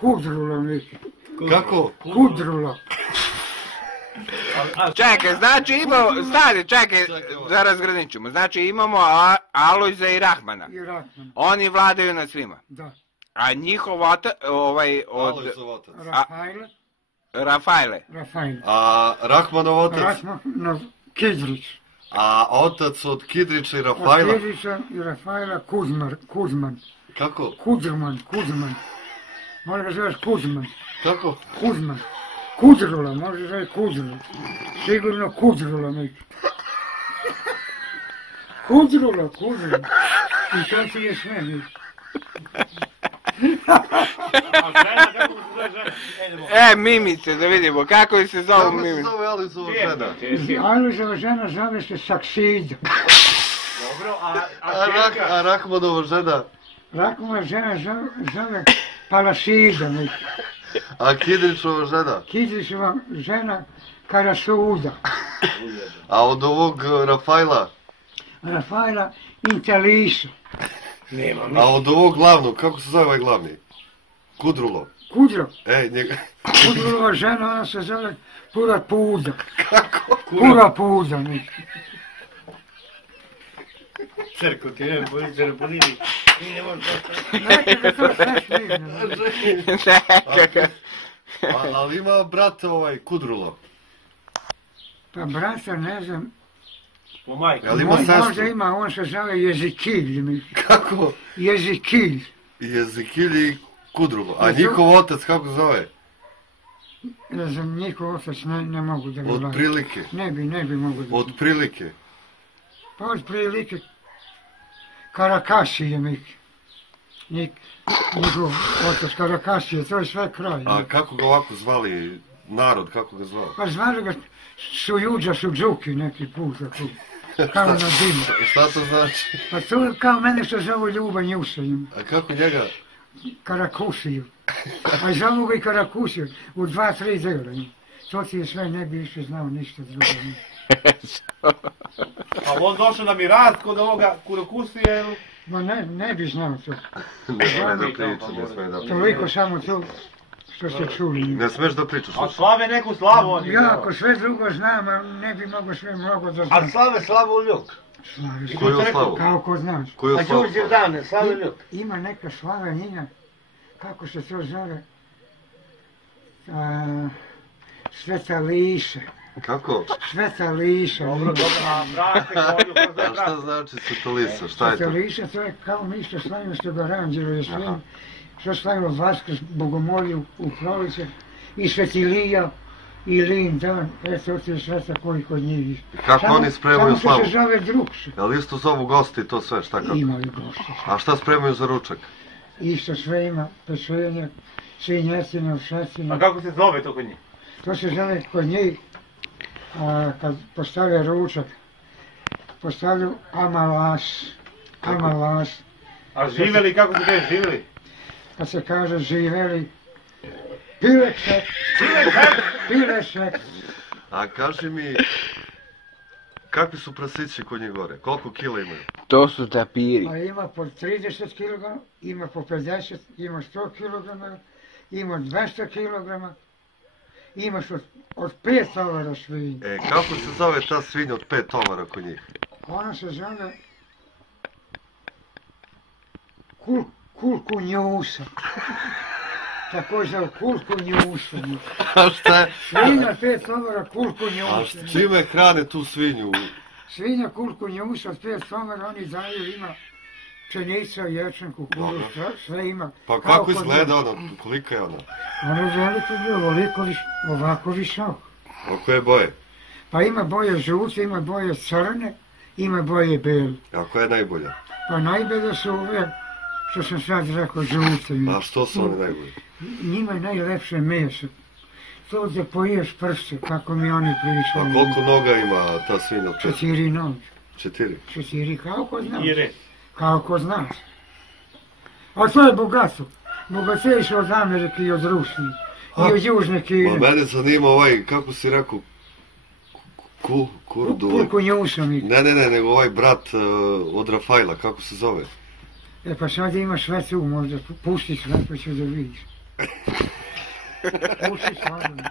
Kudrula neki. Kako? Kudrula. Čekaj, znači imamo, stari, čekaj, da razgradit ćemo. Znači imamo Alojza i Rahmana. I Rahman. Oni vladaju nad svima. Da. A njihov otac, od Alojzov otac. Rafajle. Rafajle. A Rahmanov otac? Rahmanov Kidrić. A otac od Kidrića i Rafajla? Od Kidrića i Rafajla Kuzman. Kako? Kuzman. Može ga zoveš Kuzman. Kako? Kuzman. Kudrula, može zove Kudrula. Sigurno Kudrula neki. Kudrula. I to ti je sve neki. Mimice, da vidimo, kako se zove Mimice? Kako se zove Alojzova žena? Alojzova žena zove se Saksida. Dobro, a Rahmanova žena? Rahmanova žena zove Palasida neki. A Kidrićova žena? Kidrićova žena Karasuda. A od ovog Rafajla? Rafajla Intelisa. A od ovog glavnog, kako se zove ovaj glavni? Kudrulo. Kudro. Njega... Kudrulova žena, ona se zove Purapuda. Kako? Purapuda neki. Crko, ti ne budili. Nekada to sve stigne. Ali ima brata Kudrulo. Pa brata ne znam. Po majku. Ali ima sestru? Možda ima, on se zove Jezikilj. Kako? Jezikilj. Jezikilj i Kudrulo. A njihov otac kako zove? Ne znam, njihov otac ne mogu da ga Od prilike? Ne bi mogu da... Od prilike? Pa od prilike Karakasije njihov otac Karakasije, to je sve kraj. A kako ga ovako zvali narod, kako ga zvali? Pa zvali ga Sujuđa Sudžuki neki put, kao na dimu. Šta to znači? Pa to je kao mene što zovu Ljuba Njusa. A kako njega? Karakusiju. A zovu ga i Karakusiju u 2-3 dela. To ti je sve, ne bi više znao ništa drugo. A on došao na Miraz kod ovoga Kurakusije? Ma ne bi znao to. Ne smije da priča. Toliko samo to što ste čuli. Ne smiješ da pričaš. A slave neku slavu oni. Ja ako sve drugo znam, a ne bi mogo sve mnogo da znam. A slave slavu Ljuk? Koju slavu? Kao ko znaš. A Đurđev dane, slave Ljuk? Ima neka slava njina, kako se to zove, Sveta Liša. Kako? Sveta Liša. Dobro, a brate koju A šta znači Sveta Liša, šta je to? Sveta Liša, to je kao mi što slavimo Stogoranđelo i svim, što slavimo Vaskrs, Bogomolju u prolice, i Svetilija, i Lin dan, to ti je sveta koji kod njih. Kako oni spremaju slavu? Samo što se zove drugše. Jel isto zovu gosti i to sve, šta kako? Imaju gosti. A šta spremaju za ručak? Isto sve ima, pečenje, svinjetina, šetina. A kako se zove to kod njih? To se zove kod njih, kad postave ručak, postavljaju amalas. A živeli, kako se kaže živeli? Kad se kaže živeli, pilešek. A kaži mi, kakvi su prasići kod njih gore? Koliko kila imaju? To su tapiri. A ima po 30 kg, ima po 50, ima 100 kg, ima 200 kg, imaš od 5 tovara svinja. Kako se zove ta svinja od 5 tovara kod njih? Ona se zove kulkunjusa. Tako zove kulkunjusa. A šta je? Svinja 5 tovara kulkunjusa. A čime hrane tu svinju? Svinja kulkunjusa od 5 tovara, oni daju, ima pšenica, ječan, kukuruz, sve ima. Pa kako izgleda ona, kolika je ona? Ono veliko je, ovako visoko. O koje boje? Pa ima boje žute, ima boje crne, ima boje bele. A koja je najbolja? Pa najbolje su ove, što sam sad rekao, žute. A što su one najbolje? Njima je najlepše meso. To da poješ prste, kako mi oni pričali. A koliko noga ima ta svinja? 4 noge. 4? 4, kao ko znaš. Ire. Kao ko znaš. A to je bogatstvo. Bogatejše od Amerike i od Rusije. I od Južne Kine. Mene zanima kako si rekao, Kurdu. Kulkunjusa mi. Ne, nego ovaj brat od Rafajla, kako se zove? Pa sad ima sve tu, možda pusti sve pa ću da vidiš. Uši stvarno.